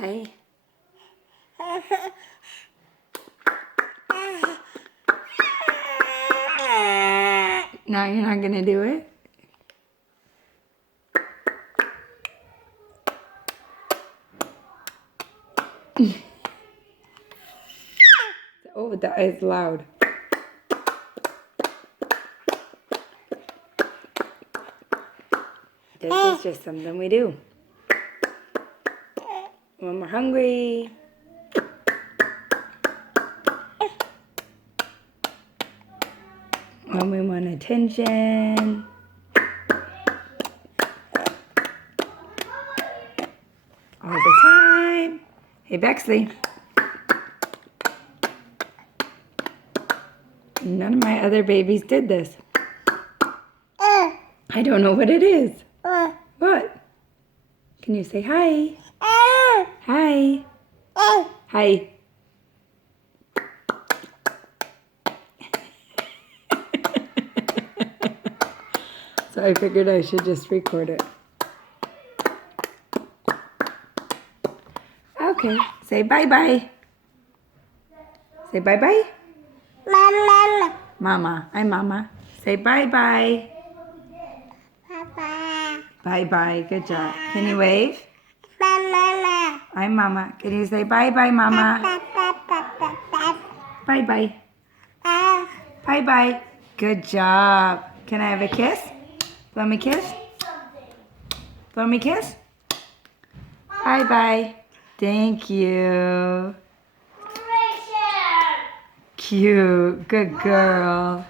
Hi. Now you're not gonna do it? Oh, that is loud. This is just something we do when we're hungry. When we want attention. All the time. Hey, Bexley. None of my other babies did this. I don't know what it is. What? Can you say hi? Hi. Hi. So I figured I should just record it. Okay. Say bye-bye. Say bye-bye. Mama. Mama. I'm Mama. Say bye-bye. Papa. Bye-bye. Good job. Can you wave? Mama. I'm Mama. Can you say bye-bye, Mama? Bye-bye. Bye-bye. Good job. Can I have a kiss? Blow me kiss? Blow me kiss? Bye-bye. Thank you. Cute. Good girl.